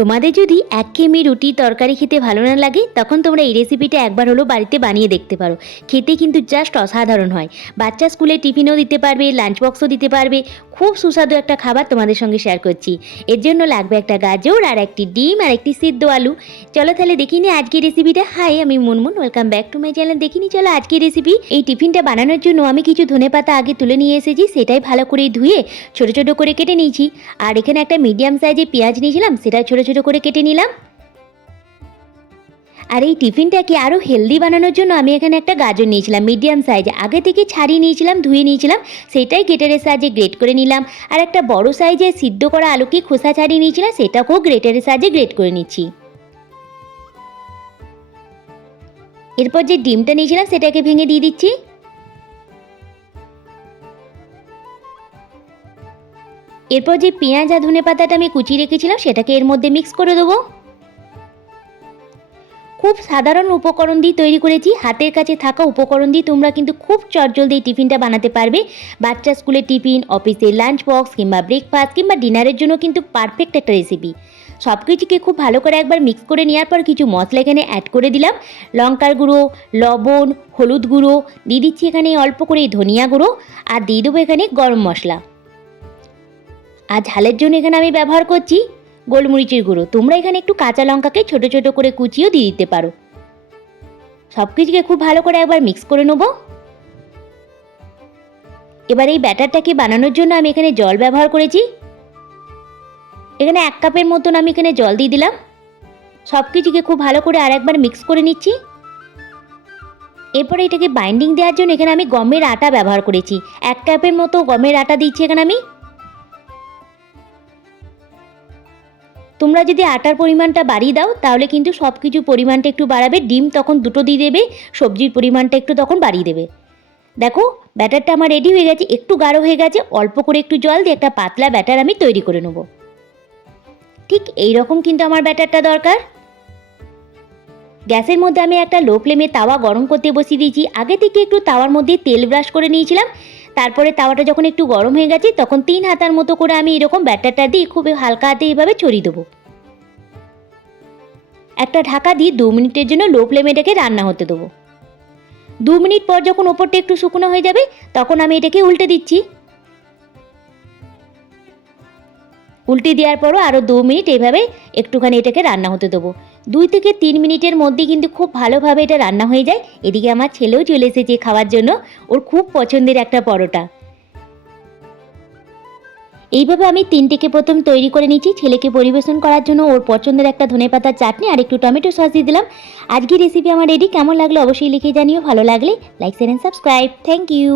তোমাদের যদি একঘেয়েমি রুটি তরকারি খেতে ভালো না লাগে, তখন তোমরা এই রেসিপিটা একবার হলো বাড়িতে বানিয়ে দেখতে পারো। খেতে কিন্তু জাস্ট অসাধারণ হয়। বাচ্চা স্কুলে টিফিনও দিতে পারবে লাঞ্চ বক্সও দিতে পারবে। খুব সুস্বাদু একটা খাবার তোমাদের সঙ্গে শেয়ার করছি। এর জন্য লাগবে একটা গাজর আর একটি ডিম আর একটি সিদ্ধ আলু। চলো তাহলে দেখিনি আজকের রেসিপিটা হাই আমি Munmun. Welcome back to my channel দেখিনি চলো আজকের রেসিপি এই টিফিনটা বানানোর জন্য আমি কিছু ধনেপাতা আগে তুলে নিয়ে এসেছি, সেটাই ভালো করে ধুয়ে ছোট ছোট করে কেটে নিয়েছি। আর এখানে একটা মিডিয়াম সাইজে পেঁয়াজ নিয়েছিলাম, সেটা ছোট ছোট করে কেটে নিলাম। আর এই টিফিনটাকে আরও হেলদি বানানোর জন্য আমি এখানে একটা গাজর নিয়েছিলাম, মিডিয়াম সাইজে। আগে থেকে ছাড়িয়ে নিয়েছিলাম, ধুয়ে নিয়েছিলাম, সেটাই গ্রেটারের সাহায্যে গ্রেট করে নিলাম। আর একটা বড় সাইজে সিদ্ধ করা আলুকে খোসা ছাড়িয়ে নিয়েছিলাম, সেটাকেও গ্রেটারের সাহায্যে গ্রেট করে নিচ্ছি। এরপর যে ডিমটা নিয়েছিলাম, সেটাকে ভেঙে দিয়ে দিচ্ছি। এরপর যে পেঁয়াজ আর ধনে পাতাটা আমি কুচিয়ে রেখেছিলাম, সেটাকে এর মধ্যে মিক্স করে দেবো। খুব সাধারণ উপকরণ দিয়ে তৈরি করেছি। হাতের কাছে থাকা উপকরণ দিয়ে তোমরা কিন্তু খুব চটজলদি এই টিফিনটা বানাতে পারবে। বাচ্চা স্কুলের টিফিন অফিসের লাঞ্চ বক্স কিংবা ব্রেকফাস্ট কিংবা ডিনারের জন্য কিন্তু পারফেক্ট একটা রেসিপি সব কিছুকে খুব ভালো করে একবার মিক্স করে নেওয়ার পর কিছু মশলা এখানে অ্যাড করে দিলাম। লঙ্কার গুঁড়ো, লবণ, হলুদ গুঁড়ো, দিয়ে দিচ্ছি এখানে অল্প করে ধনিয়া গুঁড়ো, আর দিয়ে দেবো এখানে গরম মশলা। আর ঝালের জন্য এখানে আমি ব্যবহার করছি গোলমরিচের গুঁড়ো। তোমরা এখানে একটু কাঁচা লঙ্কাকে ছোট ছোট করে কুচিয়েও দিয়ে দিতে পারো। সব কিছুকে খুব ভালো করে একবার মিক্স করে নেব। এবার এই ব্যাটারটাকে বানানোর জন্য আমি এখানে জল ব্যবহার করেছি। এখানে এক কাপের মতন আমি এখানে জল দিয়ে দিলাম। সব কিছুকে খুব ভালো করে আর একবার মিক্স করে নিচ্ছি। এরপরে এটাকে বাইন্ডিং দেওয়ার জন্য এখানে আমি গমের আটা ব্যবহার করেছি। এক কাপের মতো গমের আটা দিচ্ছি এখানে আমি। তোমরা যদি আটার পরিমাণটা বাড়িয়ে দাও, তাহলে কিন্তু সব কিছু পরিমাণটা একটু বাড়াবে। ডিম তখন দুটো দিয়ে দেবে, সবজির পরিমাণটা একটু তখন বাড়িয়ে দেবে। দেখো, ব্যাটারটা আমার রেডি হয়ে গেছে, একটু গাঢ় হয়ে গেছে, অল্প করে একটু জল দিয়ে একটা পাতলা ব্যাটার আমি তৈরি করে নেব। ঠিক এই রকম কিন্তু আমার ব্যাটারটা দরকার। গ্যাসের মধ্যে আমি একটা লো ফ্লেমে তাওয়া গরম করতে বসিয়ে দিয়েছি। আগে থেকে একটু তাওয়ার মধ্যে তেল ব্রাশ করে নিয়েছিলাম। তারপরে তাওয়াটা যখন একটু গরম হয়ে গেছে, তখন তিন হাতার মতো করে আমি এরকম ব্যাটারটা দিয়ে খুব হালকা হাতে এইভাবে ছড়িয়ে দেবো। একটা ঢাকা দিয়ে দু মিনিটের জন্য লো ফ্লেমে এটাকে রান্না হতে দেবো। দু মিনিট পর যখন ওপরটা একটু শুকনো হয়ে যাবে, তখন আমি এটাকে উল্টে দিচ্ছি। উল্টে দেওয়ার পরও আরও দু মিনিট এইভাবে একটুখানি এটাকে রান্না হতে দেবো। দুই থেকে তিন মিনিটের মধ্যে কিন্তু খুব ভালোভাবে এটা রান্না হয়ে যায়। এদিকে আমার ছেলেও চলে এসেছে খাওয়ার জন্য। ওর খুব পছন্দের একটা পরোটা। এইভাবে আমি তিনটেকে প্রথম তৈরি করে নিচ্ছি ছেলেকে পরিবেশন করার জন্য ওর পছন্দের একটা ধনেপাতার চাটনি আর একটু টমেটো সস দিয়ে দিলাম। আজকের রেসিপি আমার রেডি কেমন লাগল অবশ্যই লিখে জানিও। ভালো লাগলে like share and subscribe thank you